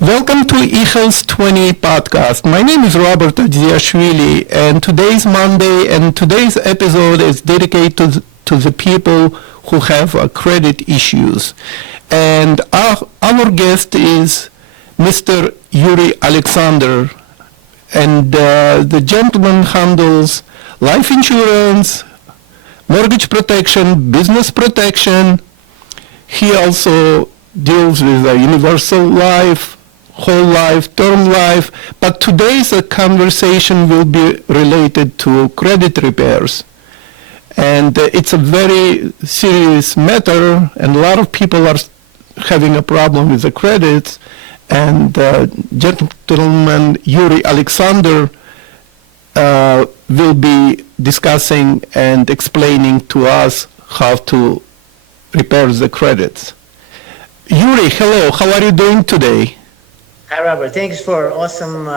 Welcome to eHealth 20 podcast. My name is Robert Adziashvili, and today's Monday and today's episode is dedicated to the people who have credit issues. And our guest is Mr. Yury Alexander, and the gentleman handles life insurance, mortgage protection, business protection. He also deals with universal life, whole life, term life, but today's conversation will be related to credit repairs. And it's a very serious matter, and a lot of people are having a problem with the credits. And gentleman Yury Alexander will be discussing and explaining to us how to repair the credits. Yury, hello, how are you doing today? Hi, Robert. Thanks for awesome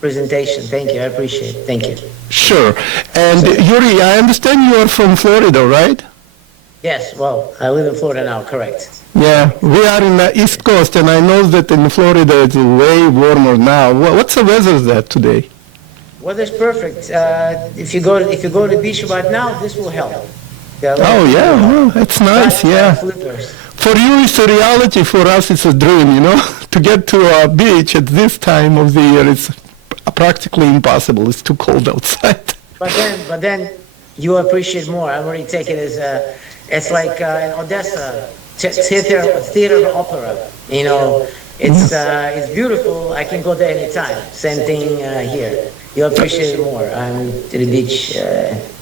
presentation. Thank you. I appreciate it. Thank you. Sure. And Yury, I understand you are from Florida, right? Yes. Well, I live in Florida now. Correct. Yeah, we are in the East Coast, and I know that in Florida it's way warmer now. What's the weather there today? Weather's perfect. If you go to the beach right now, this will help. Oh yeah, well, that's nice. Yeah. For you, it's a reality. For us, it's a dream. You know, to get to a beach at this time of the year, it's practically impossible. It's too cold outside. But then you appreciate more. I already take it as it's like in Odessa, theater of opera. You know, it's beautiful. I can go there anytime. Same thing here. You appreciate it more. I'm to the beach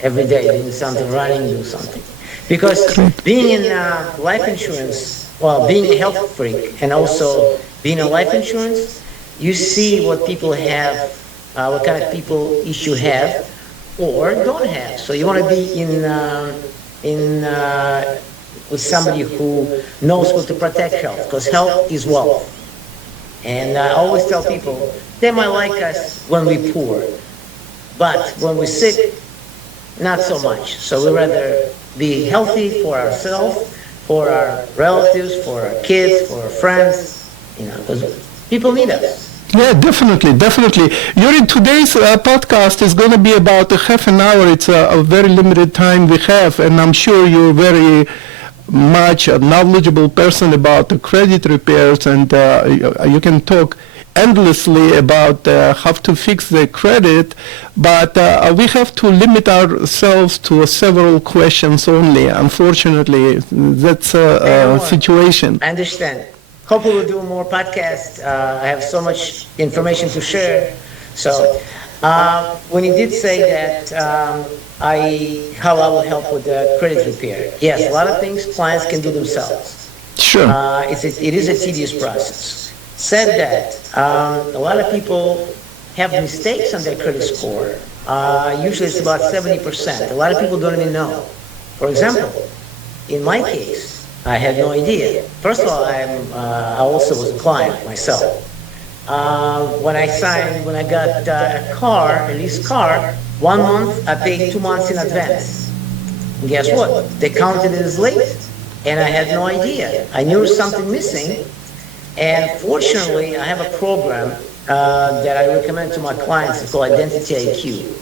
every day, doing something, running, do something. Because being in life insurance, well, being a health freak and also being in life insurance, you see what people have, what kind of people issue have or don't have. So you want to be with somebody who knows what to protect health, because health is wealth. And I always tell people, they might like us when we're poor, but when we're sick, not so much. So we rather be healthy for ourselves, for our relatives, for our kids, for our friends, you know, because people need us. Yeah, definitely. Yury, today's podcast is going to be about a half an hour. It's a very limited time we have, and I'm sure you're very much a knowledgeable person about the credit repairs, and you can talk endlessly about how to fix the credit, but we have to limit ourselves to several questions only. Unfortunately, that's a situation. I understand. Hopefully we'll do more podcasts. I have so much information to share. So when you did say that how I will help with the credit repair, yes, a lot of things clients can do themselves. Sure. It is a tedious process. Said that, a lot of people have mistakes on their credit score. Usually it's about 70%. A lot of people don't even know. For example, in my case, I had no idea. First of all, I also was a client myself. When I got a leased car, 1 month I paid 2 months in advance. And guess what? They counted it as late, and I had no idea. I knew there was something missing. And fortunately, I have a program that I recommend to my clients. It's called Identity IQ.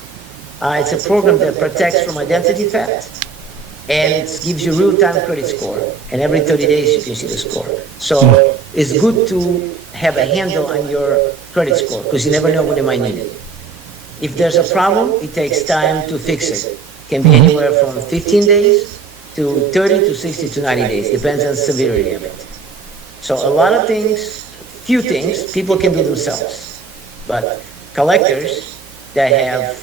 It's a program that protects from identity theft, and it gives you real-time credit score. And every 30 days, you can see the score. So it's good to have a handle on your credit score, because you never know when you might need it. If there's a problem, it takes time to fix it. It can be anywhere from 15 days to 30 to 60 to 90 days. Depends on the severity of it. So a lot of things, few things, people can do themselves. But collectors that have,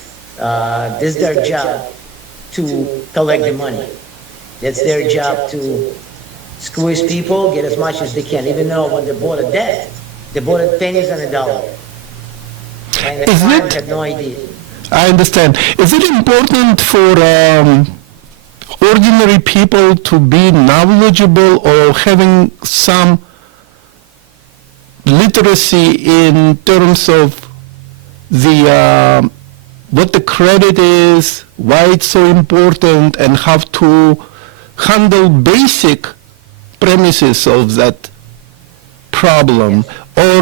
this is their job to collect the money. That's their job to squeeze people, get as much as they can. Even though when they bought a debt, they bought it pennies on a dollar. And the client had no idea. I understand. Is it important for ordinary people to be knowledgeable or having some literacy in terms of the what the credit is, why it's so important, and how to handle basic premises of that problem, or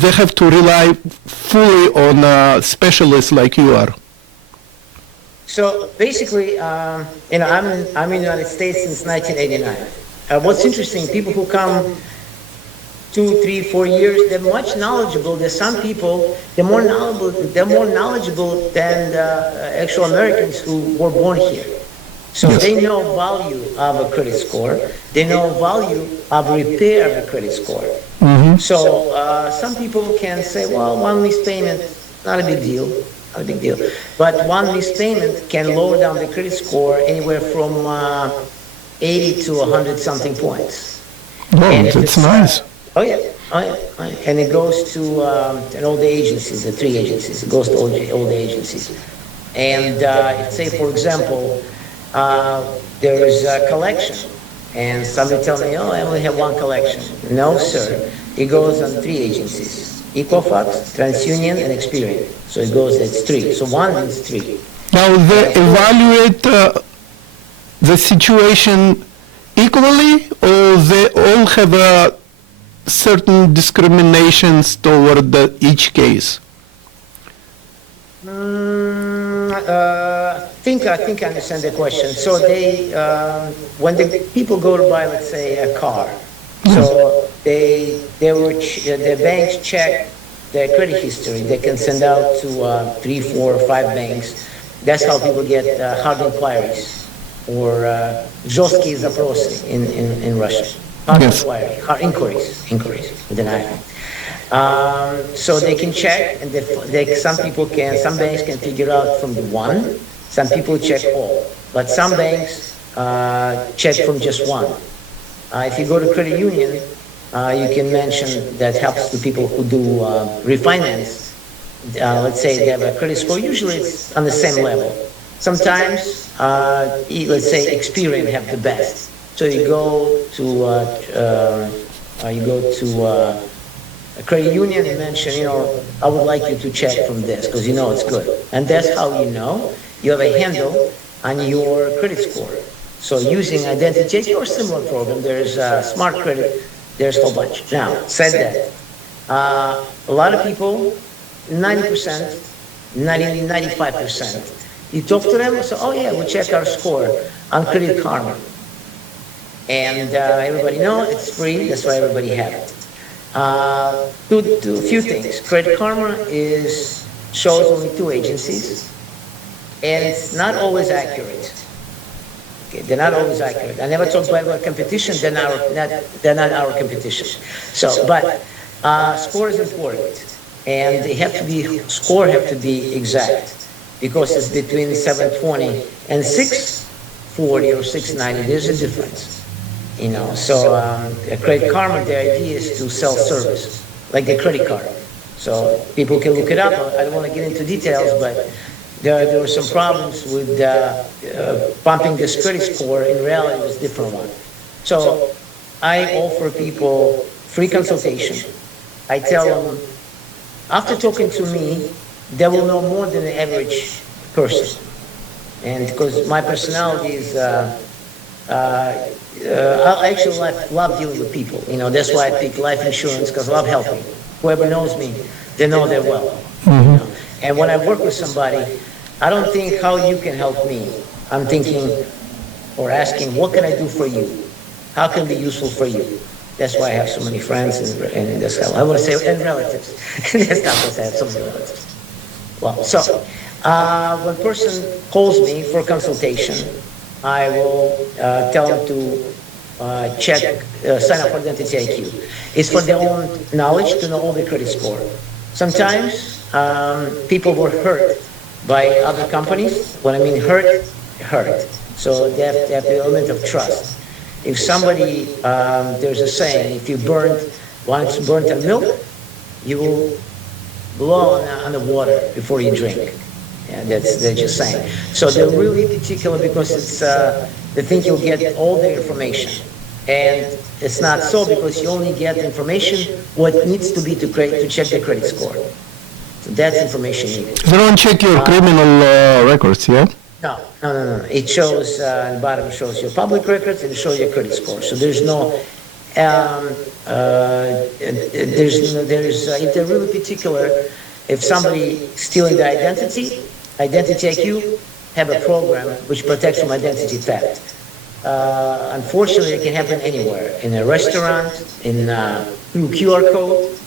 they have to rely fully on specialists like you are? So basically, I'm in the United States since 1989. What's interesting, people who come 2, 3, 4 years, they're much knowledgeable. There's some people, they're more knowledgeable than the actual Americans who were born here. So they know value of a credit score. They know value of repair of a credit score. So some people can say, well, one missed payment, not a big deal, not a big deal. But one missed payment can lower down the credit score anywhere from 80 to 100 something points. Oh, that's nice. Oh yeah. And it goes to all the agencies, the 3 agencies. It goes to all the agencies. And if, say, for example, there is a collection, and somebody tells me, oh, I only have 1 collection. No, sir. It goes on 3 agencies: Equifax, TransUnion, and Experian. So it goes, it's 3. So 1 means 3. Now they evaluate the situation equally, or they all have certain discriminations toward each case? I think I understand the question. So they, when the people go to buy, let's say, a car, so the banks check their credit history. They can send out to 3, 4, 5 banks. That's how people get hard inquiries, or жесткие запросы in Russian. Hard inquiry, hard inquiries with an I. So they can check, and some banks can figure out from the 1. Some people check all, but some banks check from just 1. If you go to credit union, you can mention that helps the people who do refinance. Let's say they have a credit score. Usually it's on the same level. Sometimes, let's say Experian have the best. So you go to a credit union and mention, I would like you to check from this because it's good. And that's how you have a handle on your credit score. So using identity or similar program, there's Smart Credit, there's a whole bunch. Now, said that, a lot of people, 90%, 95%, you talk to them and say, oh yeah, we check our score on Credit Karma. And everybody knows it's free, that's why everybody has it. Do a few things. Credit Karma shows only 2 agencies, and it's not always accurate. Okay, they're not always accurate. I never talk about competition. They're not our competition. So, but score is important, and score have to be exact, because it's between 720 and 640 or 690. There's a difference. So Credit Karma, the idea is to sell service, like the credit card. So people can look it up. I don't want to get into details, but there were some problems with pumping this credit score. In reality, it was a different one. So I offer people free consultation. I tell them, after talking to me, they will know more than the average person. And because my personality is, I actually love dealing with people. That's why I pick life insurance, because I love helping. Whoever knows me, they know they're well. And when I work with somebody, I don't think how you can help me. I'm thinking or asking, what can I do for you? How can be useful for you? That's why I have so many friends and that's how I want to say, and relatives. That's not what I have so many relatives. Well, so when a person calls me for consultation, I will tell them to sign up for Identity IQ. It's for their own knowledge to know all the credit score. Sometimes people were hurt by other companies. When I mean hurt. So they have the element of trust. If somebody, there's a saying, if you once burnt a milk, you will blow on the water before you drink. Yeah, they're just saying. So they're really particular because it's they think you'll get all the information, and it's not so, because you only get information what needs to be to check the credit score. So that's information needed. They don't check your criminal records, yeah? No. It shows on the bottom. It shows your public records and it shows your credit score. So there's no If they're really particular, if somebody stealing the identity IQ have a program which protects from identity theft. Unfortunately, it can happen anywhere, in a restaurant, through QR code.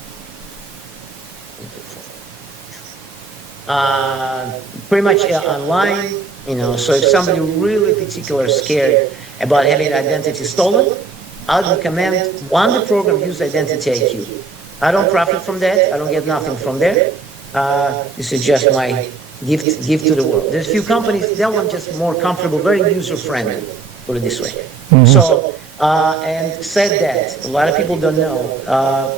Pretty much online, so if somebody really particular scared about having identity stolen, I'd recommend one, the program use Identity IQ. I don't profit from that. I don't get nothing from there. This is just my gift to the world. There's a few companies, that one just more comfortable, very user-friendly, put it this way. Mm-hmm. So, and said that, a lot of people don't know,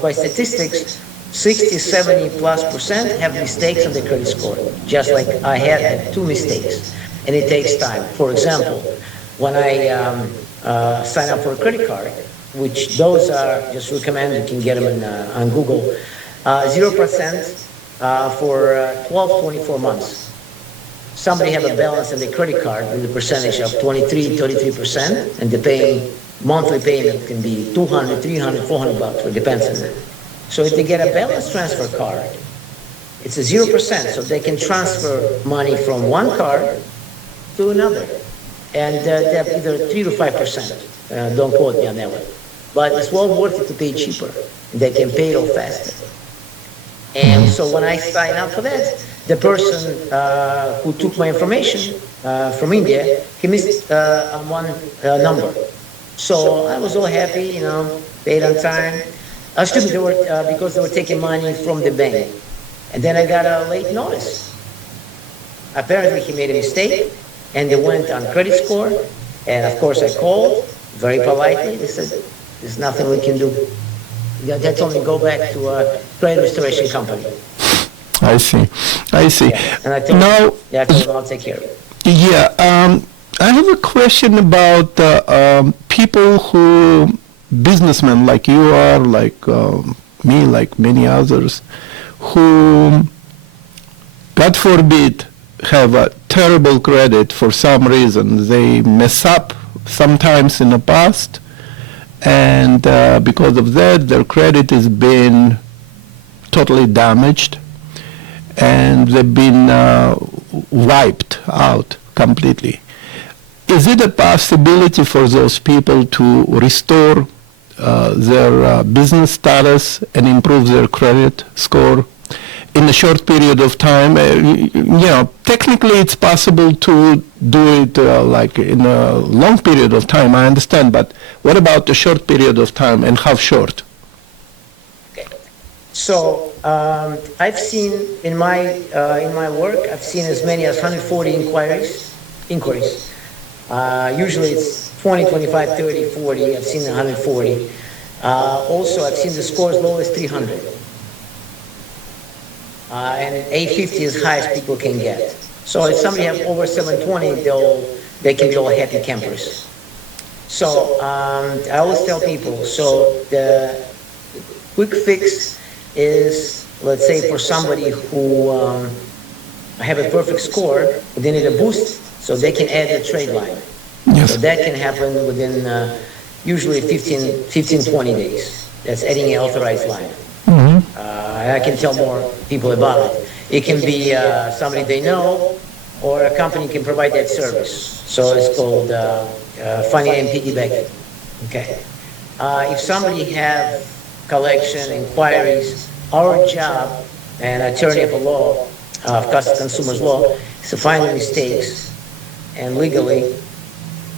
by statistics, 60, 70 plus % have mistakes on their credit score. Just like I had 2 mistakes, and it takes time. For example, when I sign up for a credit card, which those are just recommended, you can get them on Google, 0% for 12, 24 months. Somebody have a balance on their credit card with a percentage of 23, 33%, and the monthly payment can be 200, 300, 400 bucks, it depends on it. So if they get a balance transfer card, it's a 0%, so they can transfer money from one card to another. And they have either 3 to 5%. Don't quote me on that one. But it's well worth it to pay cheaper. They can pay it off faster. And so when I sign up for that, the person who took my information from India, he missed on one number. So I was all happy, paid on time. Stupid, because they were taking money from the bank. And then I got a late notice. Apparently he made a mistake, and they went on credit score. And of course I called, very politely. They said, there's nothing we can do. They told me go back to a credit restoration company. I see. Yeah. And I told them I'll take care of it. Yeah, I have a question about people who, businessmen like you are, like me, like many others, who, God forbid, have a terrible credit for some reason. They mess up sometimes in the past, and because of that, their credit has been totally damaged, and they've been wiped out completely. Is it a possibility for those people to restore their business status and improve their credit score in a short period of time? Technically it's possible to do it like in a long period of time, I understand, but what about a short period of time, and how short? Okay. So I've seen in my work, I've seen as many as 140 inquiries. Usually it's 20, 25, 30, 40. I've seen 140. Also, I've seen the score as low as 300. And 850 is high as people can get. So if somebody have over 720, they can be all happy campers. So I always tell people, so the quick fix is, let's say for somebody who have a perfect score, but they need a boost, so they can add a trade line. Yes. So that can happen within usually 15, 20 days. That's adding an authorized line. Mm-hmm. I can tell more people about it. It can be somebody they know, or a company can provide that service. So it's called funding and piggybacking. Okay. If somebody have collection inquiries, our job, and attorney of the law, of consumers law, is to find the mistakes and legally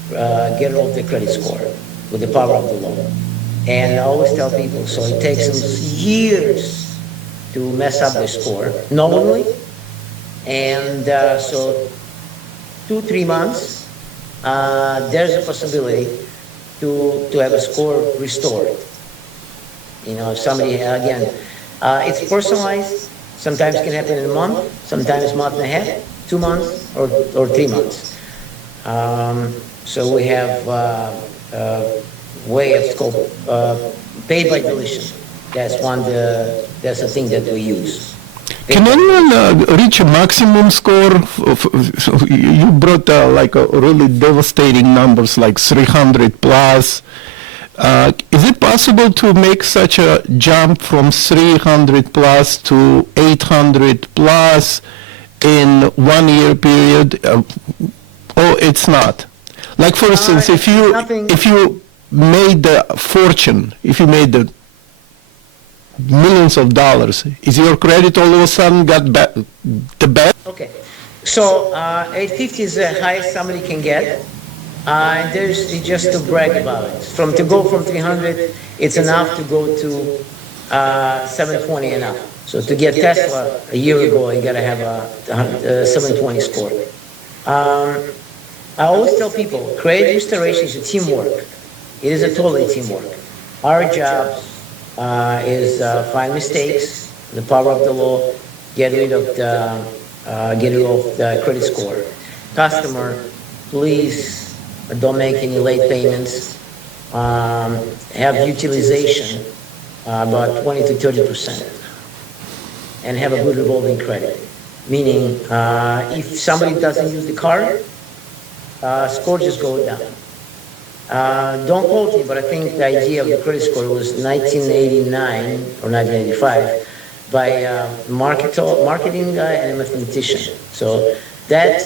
get off the credit score with the power of the law. And I always tell people, so it takes them years to mess up their score, knowingly. And so 2-3 months, there's a possibility to have a score restored. If somebody, again, it's personalized. Sometimes it can happen in a month, sometimes a month and a half, 2 months, or 3 months. So we have way of scope, paid by deletion. That's that's the thing that we use. Can anyone reach a maximum score? You brought like a really devastating numbers like 300 plus. Is it possible to make such a jump from 300 plus to 800 plus in 1 year period? Or it's not? Like, for instance, if you made the fortune, if you made the millions of dollars, is your credit all of a sudden got the best? Okay. So 850 is the highest somebody can get. And there's just to brag about it. To go from 300, it's enough to go to 720 and up. So to get Tesla a year ago, you got to have a 720 score. I always tell people, credit restoration is a teamwork. It is a totally teamwork. Our job is find mistakes, the power of the law, get rid of the credit score. Customer, please don't make any late payments. Have utilization about 20 to 30%, and have a good revolving credit. Meaning, if somebody doesn't use the card, score just goes down. Don't quote me, but I think the idea of the credit score was 1989 or 1985 by a marketing guy and a mathematician. So that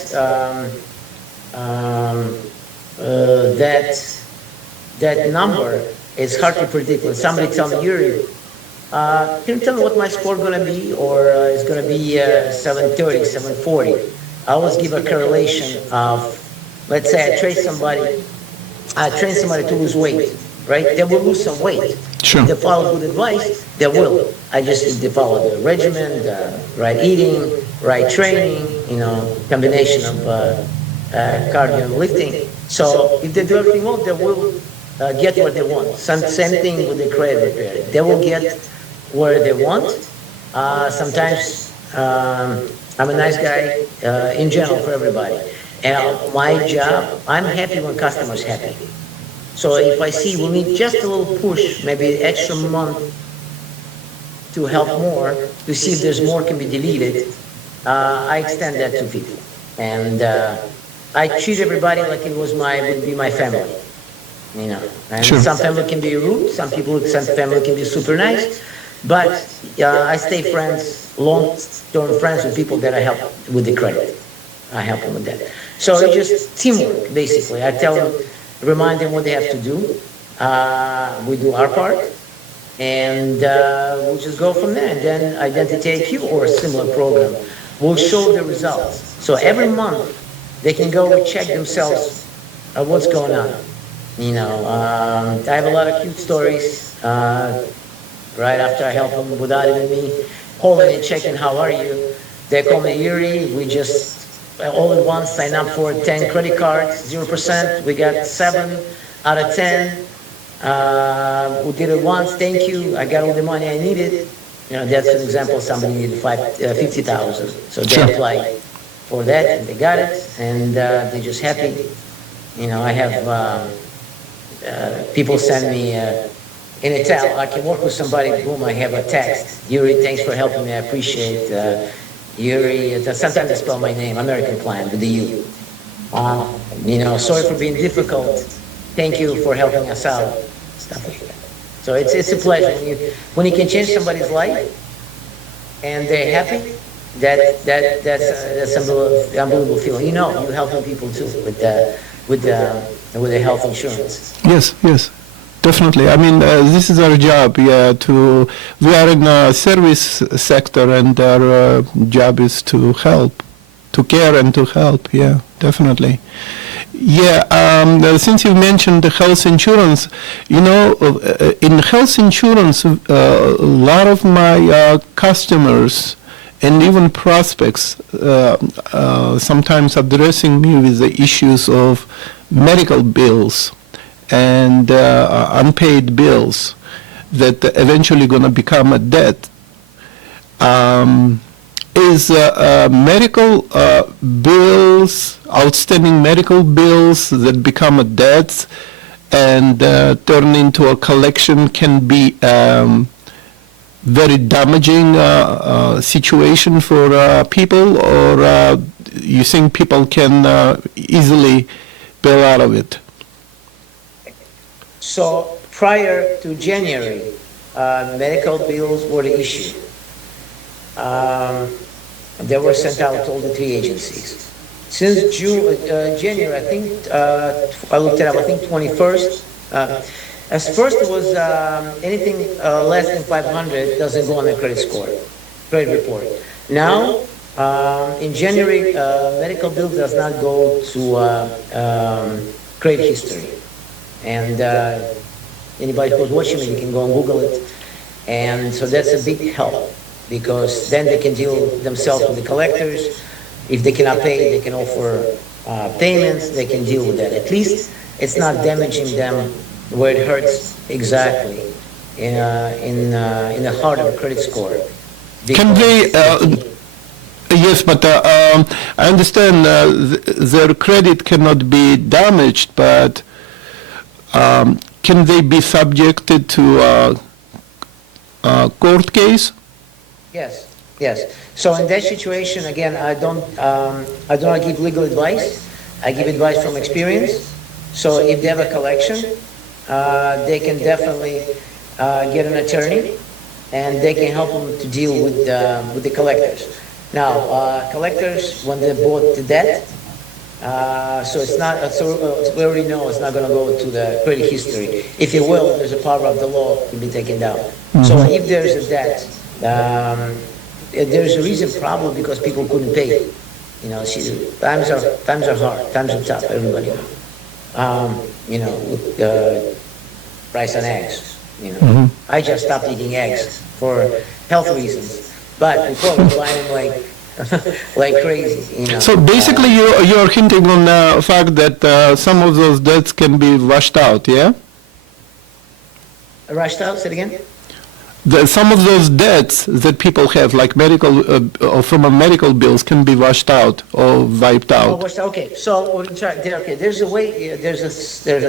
number is hard to predict. When somebody tells me, Yury, can you tell me what my score is going to be, or it's going to be 730, 740? I always give a correlation of, let's say I train somebody to lose weight, right? They will lose some weight. Sure. If they follow good advice, they will. If they follow the regimen, the right eating, right training, combination of cardio and lifting. So if they do everything well, they will get what they want. Same thing with the credit repair. They will get where they want. Sometimes I'm a nice guy in general for everybody. And my job, I'm happy when customers happy. So if I see we need just a little push, maybe an extra month to help more, to see if there's more can be deleted, I extend that to people. And I treat everybody like it would be my family. And Sure. Some family can be rude, some family can be super nice, but I stay long-term friends with people that I help with the credit. I help them with that. So it's just teamwork, basically. I tell them, remind them what they have to do. We do our part, and we'll just go from there. And then Identity IQ or a similar program will show the results. So every month they can go and check themselves what's going on. I have a lot of cute stories right after I help them without even me holding and checking how are you. They call me Yury. We just all at once sign up for 10 credit cards, 0%. We got 7 out of 10. We did it once, thank you. I got all the money I needed. That's an example. Somebody needed 50,000. So they applied for that and they got it, and they're just happy. I have people send me in Italian. I can work with somebody whom I have a text. Yury, thanks for helping me. I appreciate Yury. Sometimes I spell my name, American client, with the U. Sorry for being difficult. Thank you for helping us out. Stuff like that. So it's a pleasure when you can change somebody's life and they're happy. That's unbelievable feeling. You're helping people too with the health insurance. Yes, definitely. I mean, this is our job. We are in a service sector, and our job is to help, to care and to help. Yeah, definitely. Yeah, since you mentioned the health insurance, in health insurance, a lot of my customers and even prospects sometimes addressing me with the issues of medical bills and unpaid bills that eventually going to become a debt. Is medical bills, outstanding medical bills that become a debt and turn into a collection can be very damaging situation for people, or you think people can easily bail out of it? So prior to January, medical bills were the issue. They were sent out to all the 3 agencies. Since January, I think, I looked it up, I think 21st. As first it was anything less than 500 doesn't go on the credit report. Now, in January, medical bill does not go to credit history. And anybody who's watching me, you can go and Google it. And so that's a big help, because then they can deal themselves with the collectors. If they cannot pay, they can offer payments, they can deal with that. At least it's not damaging them where it hurts exactly in the heart of a credit score. Can they, yes, but I understand their credit cannot be damaged, but can they be subjected to a court case? Yes, yes. So in that situation, again, I do not give legal advice. I give advice from experience. So if they have a collection, they can definitely get an attorney, and they can help them to deal with the collectors. Now, collectors, when they bought the debt, so it's not. So we already know it's not going to go to the credit history. If it will, there's a power of the law to be taken down. Mm-hmm. So if there's a debt, there's a reason, probably because people couldn't pay. You know, times are hard, times are tough. Everybody knows. You know, with price on eggs. You know, mm-hmm. I just stopped eating eggs for health reasons. But before I was buying them like crazy. You know. So basically, you're hinting on the fact that some of those debts can be washed out, yeah? Rushed out? Say it again. Some of those debts that people have, like medical or from a medical bills, can be washed out or wiped out. Oh, washed out. Okay, so okay, there's a way. There's a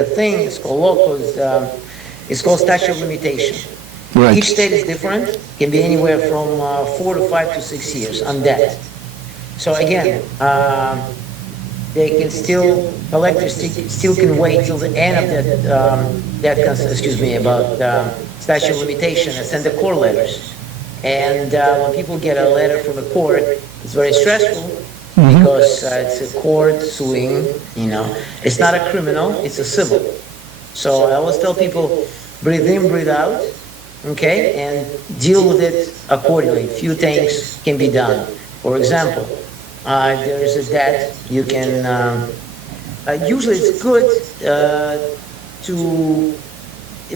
thing. It's called law. It's called statute of limitation. Right. Each state is different. It can be anywhere from 4 to 5 to 6 years on debt. So again, they can still, collectors still can wait till the end of that about statute of limitation and send the court letters. And when people get a letter from the court, it's very stressful, mm-hmm. because it's a court suing, you know. It's not a criminal, it's a civil. So I always tell people, breathe in, breathe out, okay, and deal with it accordingly. Few things can be done. For example, there is a debt you can, usually it's good to,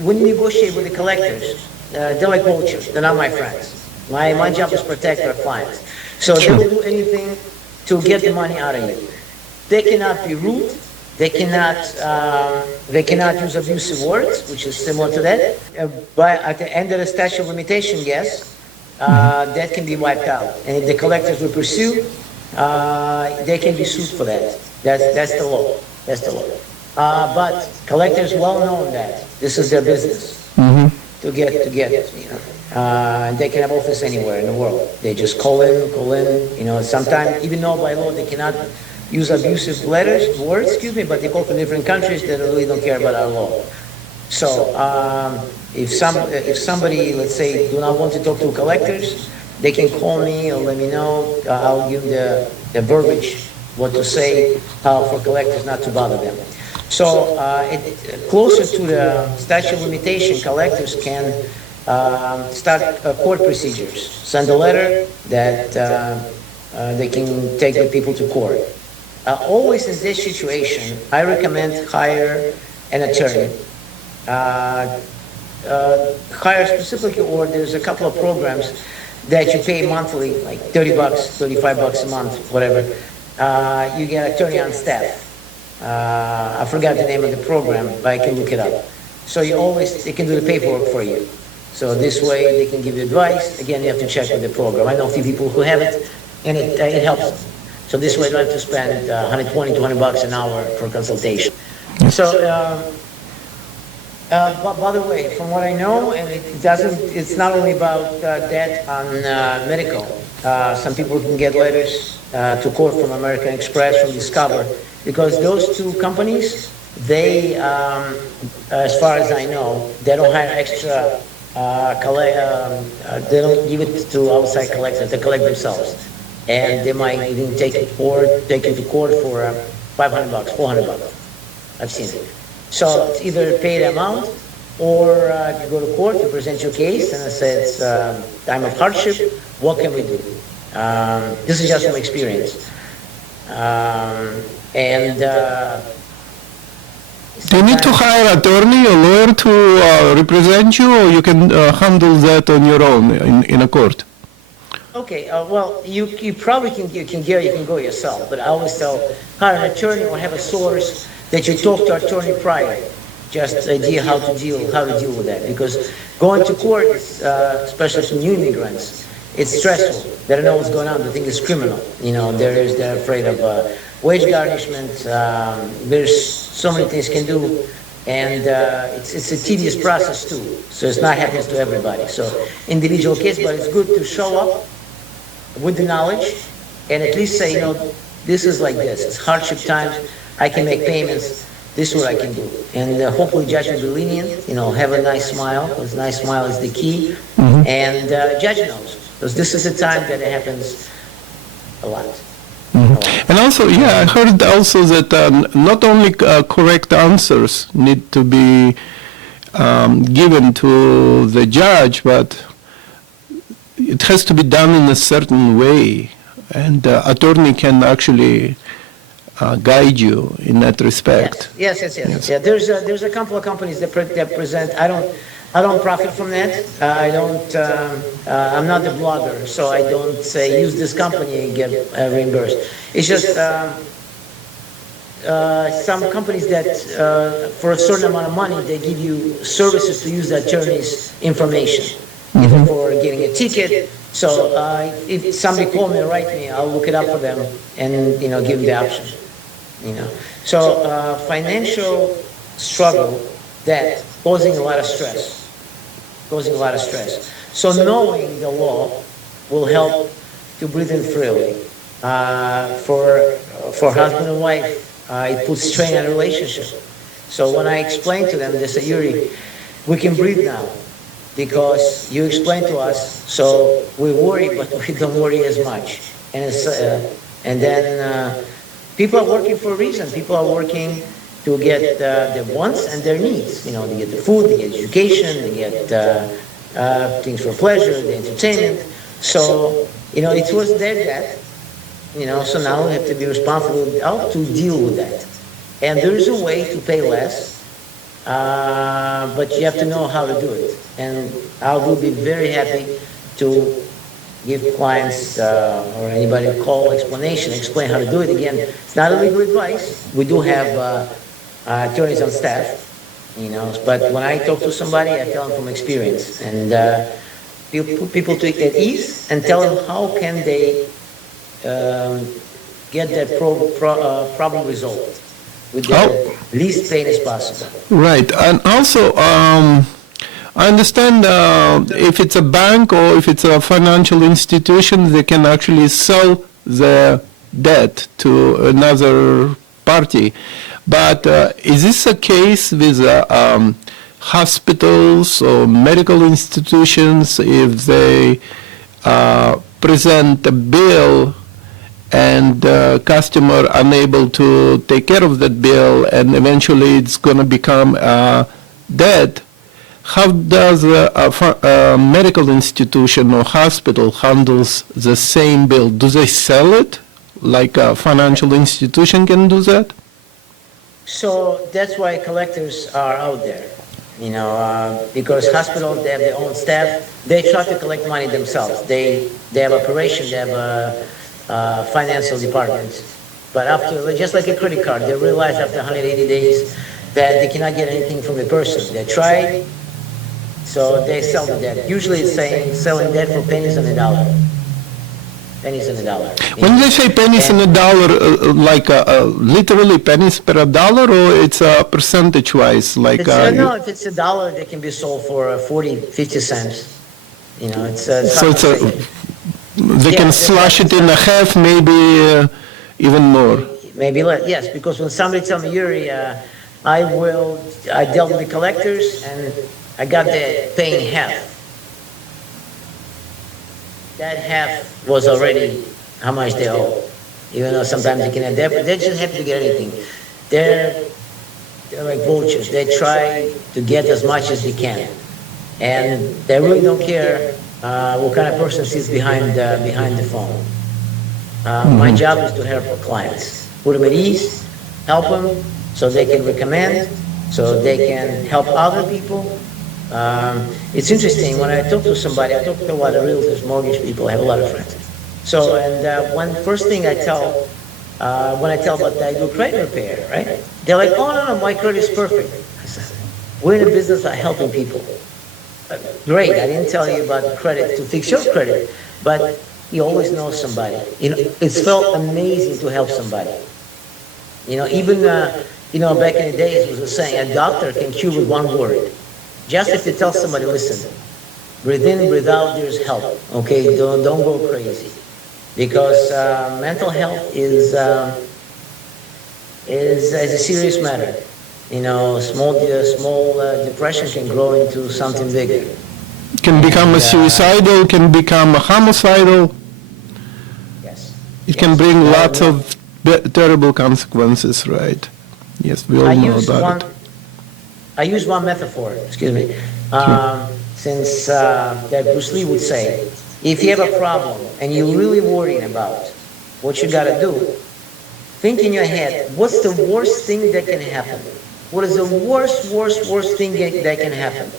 when you negotiate with the collectors, they're like vultures, they're not my friends. My job is to protect our clients. So they will do anything to get the money out of you. They cannot be rude. They cannot use abusive words, which is similar to that. But at the end of the statute of limitation, yes, that can be wiped out. And if the collectors will pursue, they can be sued for that. That's the law. That's the law. But collectors well know that this is their business, mm-hmm. to get you know. And they can have office anywhere in the world. They just call in. You know, sometimes even though by law they cannot use abusive words, but they call from different countries that really don't care about our law. So if somebody, let's say, do not want to talk to collectors, they can call me or let me know. I'll give the verbiage, what to say, for collectors not to bother them. So closer to the statute of limitation, collectors can start court procedures. Send a letter that they can take the people to court. Always in this situation, I recommend hire an attorney. Hire specifically, or there's a couple of programs that you pay monthly, like $30, $35 a month, whatever. You get an attorney on staff. I forgot the name of the program, but I can look it up. So they can do the paperwork for you. So this way they can give you advice. Again, you have to check with the program. I know a few people who have it, and it helps them. So this way, you don't have to spend $120 to $100 an hour for consultation. So, by the way, from what I know, and it's not only about debt on medical. Some people can get letters to court from American Express, from Discover, because those two companies they, as far as I know, they don't hire extra, they don't give it to outside collectors, they collect themselves. And they might even take it to court for $500, $400. I've seen it. So it's either pay the amount, or you go to court, you present your case, and it says time of hardship. What can we do? This is just from experience. Do you need to hire an attorney or lawyer to represent you, or you can handle that on your own in a court? Okay, well, you probably can go yourself, but I always tell, hire an attorney or have a source that you talk to attorney prior. Just idea how to deal with that, because going to court, especially for new immigrants, it's stressful. They don't know what's going on. They think it's criminal. They're afraid of wage garnishment. There's so many things can do, and it's a tedious process too. So it's not happens to everybody. So individual case, but it's good to show up with the knowledge and at least say, this is like this. It's hardship times. I can make payments. This is what I can do. And hopefully judge will be lenient, have a nice smile, because nice smile is the key. Mm-hmm. And judge knows, because this is a time that it happens a lot. Mm-hmm. And also, I heard also that not only correct answers need to be given to the judge, but it has to be done in a certain way. And the attorney can actually guide you in that respect. Yes. Yeah, there's a couple of companies that present. I don't profit from that. I'm not the blogger, so I don't say use this company and get reimbursed. It's just some companies that for a certain amount of money they give you services to use the attorney's information, even for getting a ticket. So if somebody call me or write me, I'll look it up for them and give them the option. So financial struggle that causing a lot of stress. So knowing the law will help to breathe in freely. For husband and wife, it puts strain on a relationship. So when I explain to them, they say, Yury, we can breathe now because you explained to us. So we worry, but we don't worry as much. And then people are working for a reason. People are working to get their wants and their needs. They get the food, they get education, they get things for pleasure, the entertainment. So, it was their debt. So now we have to be responsible to deal with that. And there is a way to pay less, but you have to know how to do it. And I will be very happy to give clients or anybody a call, explain how to do it. Again, it's not a legal advice. We do have attorneys on staff, but when I talk to somebody, I tell them from experience. And put people to at ease and tell them how can they get that problem resolved with the least pain as possible. Right. And also, I understand if it's a bank or if it's a financial institution, they can actually sell the debt to another party. But is this a case with hospitals or medical institutions if they present a bill and the customer unable to take care of that bill and eventually it's going to become debt? How does a medical institution or hospital handles the same bill? Do they sell it like a financial institution can do that? So that's why collectors are out there, because hospitals, they have their own staff. They try to collect money themselves. They have operations, they have a financial department. But after, just like a credit card, they realize after 180 days that they cannot get anything from the person. They try, so they sell the debt. Usually it's saying selling debt for pennies on the dollar. Pennies on the dollar. When they say pennies on a dollar, like literally pennies per dollar, or it's percentage-wise? Like no, if it's a dollar, they can be sold for 40, 50 cents. So they can slash it in half, maybe even more. Maybe less, yes, because when somebody tells me, Yury, I dealt with the collectors, and I got the paying half. That half was already how much they owe. Even though sometimes they can, they're just happy to get anything. They're, they're like vultures. They try to get as much as they can. And they really don't care what kind of person sits behind the phone. My job is to help clients, put them at ease, help them so they can recommend, so they can help other people. It's interesting, when I talk to somebody, I talk to a lot of realtors, mortgage people, I have a lot of friends. So, and one first thing I tell, when I tell about that I do credit repair, right? They're like, oh, no, no, my credit is perfect. I said, we're in the business of helping people. Great, I didn't tell you about credit to fix your credit, but you always know somebody. You know, it's felt amazing to help somebody. You know, even, back in the days, was a saying, a doctor can cure with one word. Just if you tell somebody, listen, breathe in, breathe out, there's help. Okay, don't go crazy. Because mental health is a serious matter. You know, small depression can grow into something bigger. Can become a suicidal, can become a homicidal. Yes. It can bring lots of terrible consequences, right? Yes, we all know about it. I use one metaphor, excuse me, since that Bruce Lee would say, if you have a problem and you're really worrying about what you got to do, think in your head, what's the worst thing that can happen? What is the worst thing that can happen?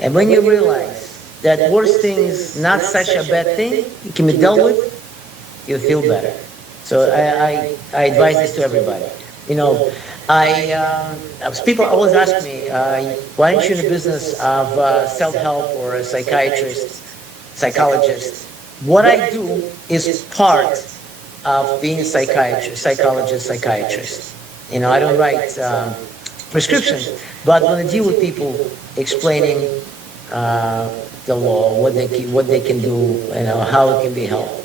And when you realize that worst thing is not such a bad thing, it can be dealt with, you'll feel better. So I advise this to everybody. You know, people always ask me, why aren't you in the business of self-help or a psychiatrist, psychologist? What I do is part of being a psychiatrist. You know, I don't write prescriptions, but when I deal with people explaining the law, what they can do, you know, how it can be helped,